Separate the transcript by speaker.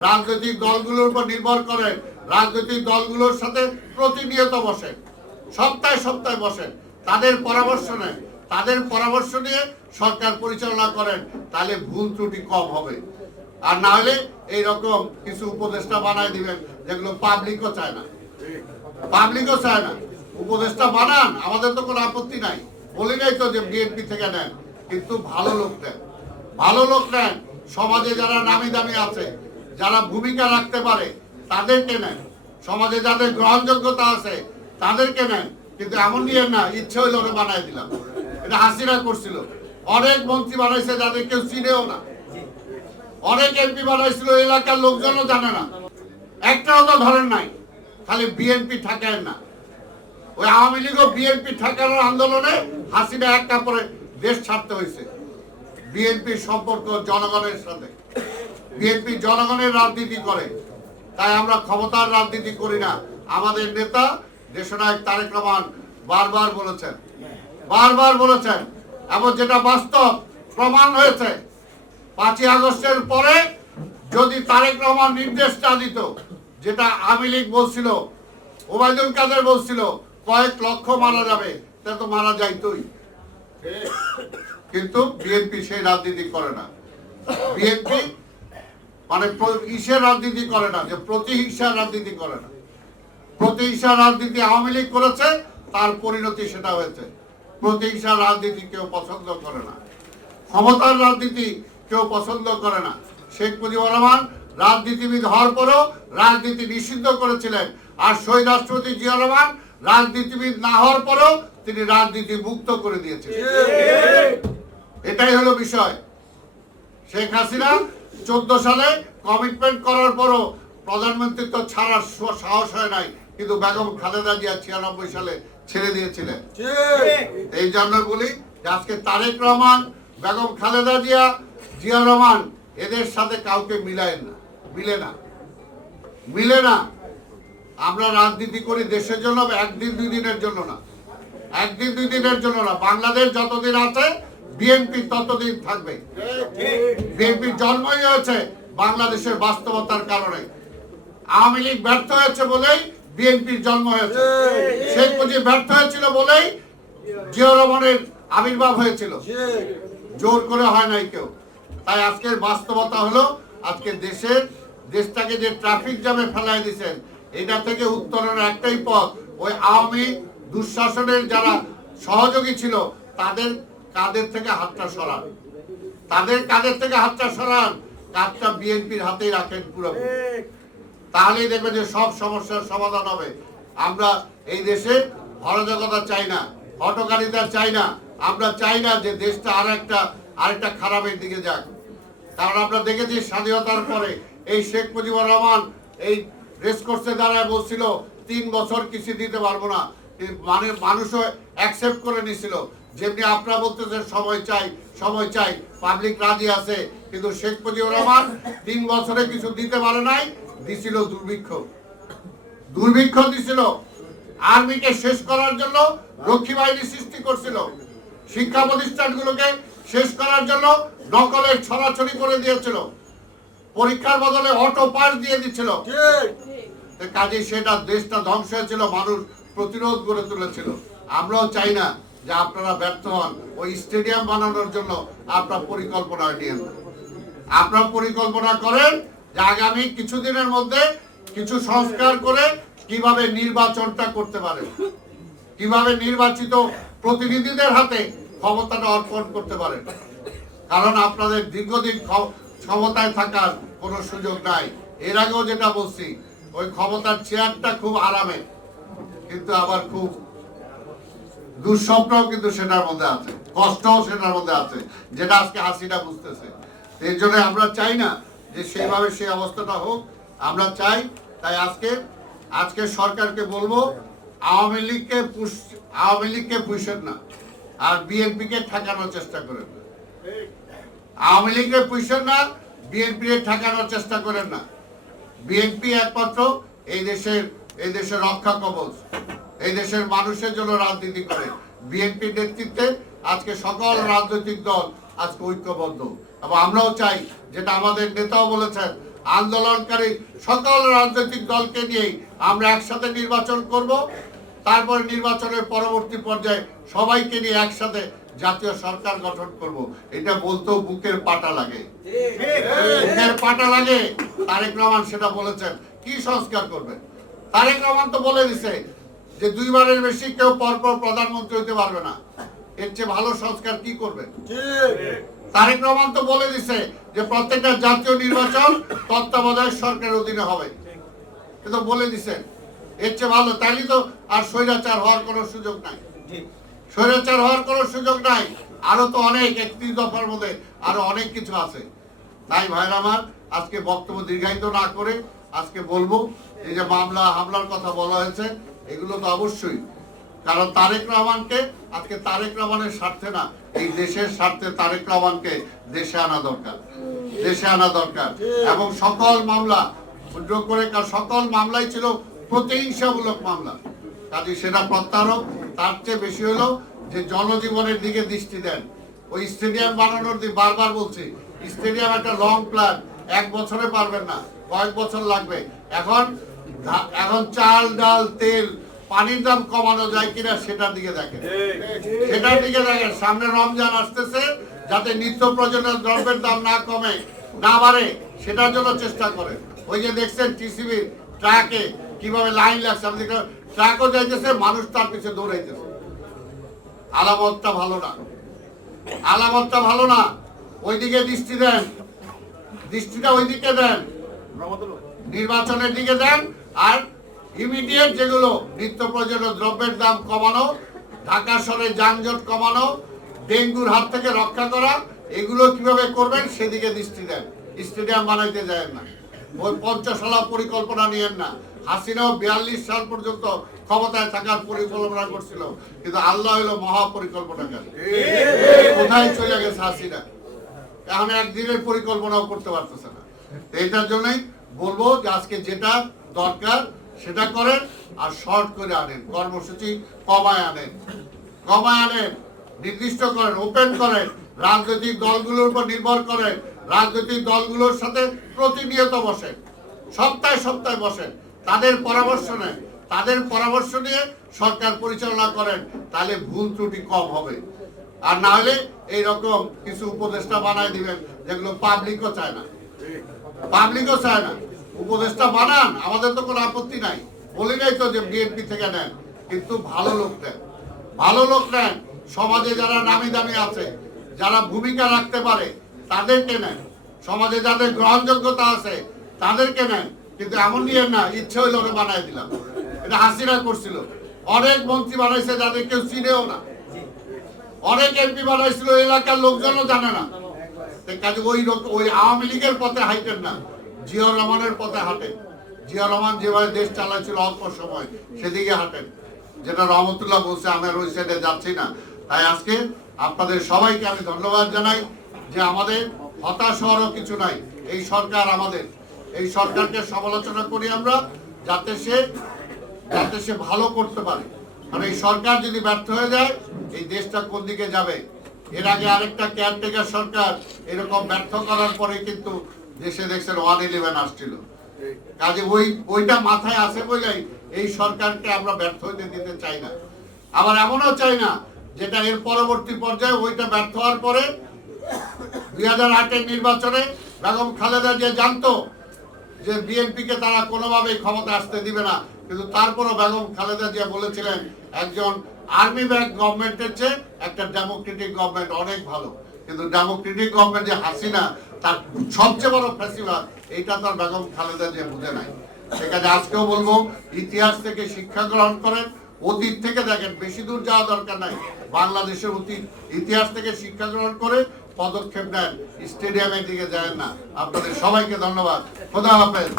Speaker 1: রাজনৈতিক দলগুলোর উপর নির্ভর করেন রাজনৈতিক দলগুলোর সাথে প্রতিনিয়ত বসেন সপ্তাহে সপ্তাহে বসেন তাদের পরামর্শ নেন তাদের পরামর্শ নিয়ে সরকার পরিচালনা করেন। তাহলে ভুল ত্রুটি কম হবে। আর না হলে এইরকম কিছু উপদেষ্টা বানায় দিবেন যেগুলো পাবলিকও চায় না। পাবলিকও চায় না। উপদেষ্টা বানান, আমাদের তো কোনো আপত্তি নাই। বলি নাই তো যে বিএনপি থেকে নেন। কিন্তু ভালো লোক নেন ভালো লোক নেন। সমাজে যারা নামি দামি আছে যারা ভূমিকা রাখতে পারে, তাদেরকে নেন। সমাজে যাদের গ্রহণযোগ্যতা আছে, তাদেরকে নেন। কিন্তু এমন নিয়ে না, ইচ্ছে হইলে ওরা বানাই দিলাম। এটা হাসিরা করছিল। অনেক মন্ত্রী বানাইছে যাদের কেউ চিনেও না। অনেক এমপি বানাইছিল, এলাকার লোকজনও জানে না। একটাও তো ধরেন নাই, খালি বিএনপি ঠেকায় না। ওই আওয়ামী লীগ ও বিএনপি ঠেকানোর আন্দোলনে হাসিনা এক কাপড়ে দেশ ছাড়তে হয়েছে বিএনপির সম্পর্ক জনগণের সাথে। বিএনপি জনগণের রাজনীতি করে। তাই আমরা ক্ষমতার রাজনীতি করি না। আমাদের নেতা দেশনায়ক তারেক রহমান বারবার বলেছেন বারবার বলেছেন, এবং যেটা বাস্তব প্রমাণ হয়েছে, পাঁচই আগস্টের পরে যদি তারেক রহমান নির্দেশটা দিত, যেটা আওয়ামী লীগ বলছিল, ওবায়দুল কাদের বলছিল, কয়েক লক্ষ মারা যাবে, তা তো মারা যাইতই। কিন্তু বিএনপি সেই রাজনীতি করে না। বিএনপি মানে ইসের রাজনীতি করে না যে প্রতিহিংসার রাজনীতি করে না। প্রতিহিংসার রাজনীতি আওয়ামী লীগ করেছে তার পরিণতি সেটা হয়েছে। প্রতিহিংসার রাজনীতি কেউ পছন্দ করে না। ক্ষমতার রাজনীতি কেউ পছন্দ করে না। শেখ মুজিবুর রহমান রাজনীতিবিদ হওয়ার পরও রাজনীতি নিষিদ্ধ করেছিলেন। আর শহীদ রাষ্ট্রপতি জিয়া রহমান রাজনীতিবিদ না হওয়ার পরও তিনি রাজনীতি মুক্ত করে দিয়েছিলেন। এটাই হলো বিষয়। শেখ হাসিনা চোদ্দ সালে কমিটমেন্ট করার পরও প্রধানমন্ত্রী তো ছাড়ার সাহস হয় নাই কিন্তু বেগম খালেদা জিয়া ছিয়ানব্বই সালে ছেড়ে দিয়েছিলেন। এই জন্য বলি যে আজকে তারেক রহমান বেগম খালেদা জিয়া জিয়া রহমান এদের সাথে কাউকে মিলায় না মিলে না। মিলে না। আমরা রাজনীতি করি দেশের জন্য একদিন দুই দিনের জন্য না। একদিন দুই দিনের জন্য না। বাংলাদেশ যতদিন আছে বিএনপি ততদিন থাকবে। বিএনপির জন্মই হয়েছে বাংলাদেশের বাস্তবতার কারণে। আওয়ামী লীগ ব্যর্থ হয়েছে বলেই বিএনপির জন্ম হয়েছে। শেখ মুজিব ব্যর্থ হয়েছিল বলেই জিয়া রহমানের আবির্ভাব হয়েছিল। জোর করে হয় নাই কেউ। তাই আজকের বাস্তবতা হলো, আজকে দেশের, দেশটাকে যে ট্রাফিক জ্যামে ফেলাই দিয়েছেন, এটা থেকে উত্তরণের একটাই পথ, ওই আওয়ামী দুঃশাসনের যারা সহযোগী ছিল, তাদের কাদের থেকে হাতটা সরান? তাদের কাদের থেকে হাতটা সরান? কাজটা বিএনপির হাতেই রাখেন পুরো। তাহলেই দেখবেন যে সব সমস্যার সমাধান হবে। আমরা এই দেশে অরাজকতা চাই না হটকারিতা চাই না। আমরা চাই না যে দেশটা আর একটা, আরেকটা খারাপের দিকে যাক। কারণ আমরা দেখেছি স্বাধীনতার পরে এই শেখ মুজিবুর রহমান এই রেসকোর্সে দাঁড়ায় বলছিল, তিন বছর কিছু দিতে পারব না। মানে মানুষও অ্যাকসেপ্ট করে নিছিল। যেমনি আপনারা বলতেছেন, সময় চাই সময় চাই পাবলিক রাজি আছে, কিন্তু শেখ মুজিবুর রহমান তিন বছরে কিছু দিতে পারে নাই, দিছিল দুর্ভিক্ষ। দুর্ভিক্ষ দিছিল। আর্মিকে শেষ করার জন্য রক্ষী বাহিনী সৃষ্টি করছিল। শিক্ষা প্রতিষ্ঠানগুলোকে শেষ করার জন্য নকলের ছড়াছড়ি করে দিয়েছিল। পরীক্ষার বদলে অটো পাস দিয়ে দিচ্ছিল কাজে সেটা দেশটা ধ্বংস হয়েছিল, মানুষ প্রতিরোধ গড়ে তুলেছিল। আমরাও চাই না যে আপনারা ব্যর্থ হন, ওই স্টেডিয়াম বানানোর জন্য আপনার পরিকল্পনা নিয়ে আপনার পরিকল্পনা করেন যে আগামী কিছুদিনের মধ্যে কিছু সংস্কার করে কীভাবে নির্বাচনটা করতে পারেন। কীভাবে নির্বাচিত প্রতিনিধিদের হাতে ক্ষমতাটা অর্পণ করতে পারেন। কারণ আপনাদের দীর্ঘদিন ক্ষমতায় থাকার কোনো সুযোগ নাই। এর আগেও যেটা বলছি, ওই ক্ষমতার চেয়ারটা খুব আরামে, কিন্তু আবার খুব দুঃস্বপ্নও কিন্তু সেটার মধ্যে আছে, কষ্টও সেটার মধ্যে আছে, যেটা আজকে হাসিটা বুঝতেছে। এর জন্য আমরা চাই না যে সেইভাবে সেই অবস্থাটা হোক, আমরা চাই, তাই আজকে আজকে সরকারকে বলব, আওয়ামী লীগকে পুষ আওয়ামী লীগকে পুষেন না, আর বিএনপি কে ঠেকানোর চেষ্টা করেন না। আওয়ামী লীগকে পুষেন না বিএনপি ঠেকানোর চেষ্টা করেন না। বিএনপি একমাত্র এই দেশের এই দেশের রক্ষা কবচ। এই দেশের মানুষের জন্য রাজনীতি করে। বিএনপি নেতৃত্বে আজকে সকল রাজনৈতিক দল আজকে ঐক্যবদ্ধ। এবং আমরাও চাই যেটা আমাদের নেতাও বলেছেন, আন্দোলনকারী সকল রাজনৈতিক দলকে নিয়েই আমরা একসাথে নির্বাচন করব। তারপরে নির্বাচনের পরবর্তী পর্যায়ে সবাইকে নিয়ে একসাথে জাতীয় সরকার গঠন করব। এটা বলতেও বুকের পাটা লাগে। বুকের পাটা লাগে। তারেক রহমান সেটা বলেছেন। কি সংস্কার করবে তারেক রহমান তো বলে দিছে যে দুইবারের বেশি কেউ পরপর প্রধানমন্ত্রী হতে পারবে না। এর চেয়ে ভালো সংস্কার কি করবে? তারেক রহমান তো বলে দিছে যে প্রত্যেকটা জাতীয় নির্বাচন তত্ত্বাবধায়ক সরকারের অধীনে হবে। কিন্তু বলে দিছে। এর চেয়ে ভালো। তাইলে তো আর স্বৈরাচার হওয়ার কোনো সুযোগ নাই। স্বৈরাচার হওয়ার কোনো সুযোগ নাই। আরও তো অনেক একত্রিশ দফার মধ্যে আরও অনেক কিছু আছে। তাই ভাইরা আমার আজকে বক্তব্য দীর্ঘায়িত না করে আজকে বলব এই যে মামলা হামলার কথা বলা হয়েছে এগুলো তো অবশ্যই। কারণ তারেক রহমানকে আজকে তারেক রহমানের স্বার্থে না, এই দেশের স্বার্থে তারেক রহমানকে দেশে আনা দরকার, দেশে আনা দরকার। এবং সকল মামলা উদ্যোগ করে সকল মামলাই ছিল প্রতিহিংসামূলক মামলা। কাজে সেটা প্রত্যারোপ, তার চেয়ে বেশি হলো যে জনজীবনের দিকে দৃষ্টি দেন। ওই স্টেডিয়াম বানানোর দিকে বারবার বলছি, স্টেডিয়াম একটা লং প্ল্যান এক বছরে পারবেন না, কয়েক বছর লাগবে। এখন এখন চাল ডাল তেল পানির দাম কমানো যায় কিনা সেটার দিকে দেখেন। সেটার দিকে দেখেন সামনে রমজান আসতেছে যাতে নিত্য প্রয়োজনীয় দ্রব্যের দাম না কমে না বাড়ে সেটার জন্য চেষ্টা করে ওই যে দেখছেন টিসিবি ট্রাকে কীভাবে লাইন লাগছে আপনি ট্রাকও যাইতেছে মানুষ তার পিছনে দৌড়াইতেছে। আলামতটা ভালো না। আলামতটা ভালো না। ওইদিকে দৃষ্টি দেন। দৃষ্টিটা ওইদিকে দেন। নির্বাচনের দিকে দেন। আর ইমিডিয়েট যেগুলো নিত্য প্রয়োজনীয় দ্রব্যের দাম কমানো, ঢাকা শহরে যানজট কমানো, ডেঙ্গুর হাত থেকে রক্ষা করা, এগুলো কীভাবে করবেন সেদিকে দৃষ্টি দেন। স্টেডিয়াম বানাইতে যায় না। ওই পঞ্চশালা পরিকল্পনা নিয়েন না। হাসিনাও বিয়াল্লিশ সাল পর্যন্ত ক্ষমতায় থাকার পরিকল্পনা করছিল। কিন্তু আল্লাহ হলো মহা পরিকল্পনাকারী কোথায় চলে গেছে হাসিনা? এখন একদিনের পরিকল্পনাও করতে পারতেছে না। এটার জন্যই বলব যে আজকে যেটা দরকার, সেটা করেন আর শর্ট করে আনেন, কর্মসূচি কমায় আনেন। কমায় আনেন, নির্দিষ্ট করেন ওপেন করেন, রাজনৈতিক দলগুলোর উপর নির্ভর করেন, রাজনৈতিক দলগুলোর সাথে প্রতিনিয়ত বসেন, সপ্তাহে সপ্তাহে বসেন, তাদের পরামর্শ নেন, তাদের পরামর্শ নিয়ে সরকার পরিচালনা করেন, তাহলে ভুল ত্রুটি কম হবে। আর না হলে এইরকম কিছু উপদেষ্টা বানায় দিবেন, যেগুলো পাবলিকও চায় না। পাবলিকও চায় না। উপদেষ্টা বানান, আমাদের তো কোনো আপত্তি নাই। বলি নাই তো যে বিএনপি থেকে নেন, কিন্তু ভালো লোক নেন ভালো লোক নেন, সমাজে যারা নামি দামি আছে, যারা ভূমিকা রাখতে পারে, তাদেরকে নেন। সমাজে যাদের গ্রহণযোগ্যতা আছে, তাদেরকে নেন। কিন্তু এমন নিয়ে না, ইচ্ছে হইলে ওরা বানায় দিলাম। এটা হাসিনা করছিল। অনেক মন্ত্রী বানাইছে যাদের কেউ চিনেও না। অনেক এমপি বানাইছিল, এলাকার লোকজনও জানে না। কাজে ওই ওই আওয়ামী লীগের পথে হাইটেন না। জিয়া রহমানের পথে হাঁটেন। জিয়া রহমান যেভাবে দেশ চালাচ্ছিল অল্প সময়, সেদিকে হাঁটেন। যেটা রহমতুল্লাহ বলছে, আমি আর ওই সাইডে যাচ্ছি না। তাই আজকে আপনাদের সবাইকে আমি ধন্যবাদ জানাই যে আমাদের হতাশ হওয়ারও কিছু নাই। এই সরকার আমাদের। এই সরকারকে সমালোচনা করি আমরা, যাতে সে যাতে সে ভালো করতে পারে। আর এই সরকার যদি ব্যর্থ হয়ে যায়, এই দেশটা কোন দিকে যাবে? এর আগে আরেকটা কেয়ারটেকার সরকার এরকম ব্যর্থ করার পরে কিন্তু দেশে দেখছেন ওয়ান ইলেভেন আসছিল। কাজে ওই, ওইটা মাথায় আছে বলেই এই সরকারকে আমরা ব্যর্থ হতে দিতে চাই না। আবার এমনও চাই না, যেটা এর পরবর্তী পর্যায়ে ওইটা ব্যর্থ হওয়ার পরে দুই হাজার আটের নির্বাচনে বেগম খালেদা যে জানতো যে বিএনপি কে তারা কোনোভাবেই ক্ষমতা আসতে দিবে না। কিন্তু তারপরও বেগম খালেদা জিয়া বলেছিলেন, একজন আর্মি ব্যাক গভর্নমেন্টের চেয়ে একটা ডেমোক্রেটিক গভর্নমেন্ট অনেক ভালো। কিন্তু ডেমোক্রেটিক গভর্নমেন্ট যে হাসিনা, তার সবচেয়ে বড় ফেসিবাদ এইটা তার বেগম খালেদা জিয়া বুঝে নাই। সেখানে আজকেও বলব, ইতিহাস থেকে শিক্ষা গ্রহণ করেন, অতীত থেকে দেখেন, বেশি দূর যাওয়া দরকার নাই। বাংলাদেশের অতীত, ইতিহাস থেকে শিক্ষা গ্রহণ করে পদক্ষেপ নেন, স্টেডিয়ামের দিকে যায় না। আপনাদের সবাইকে ধন্যবাদ। খোদা হাফেজ।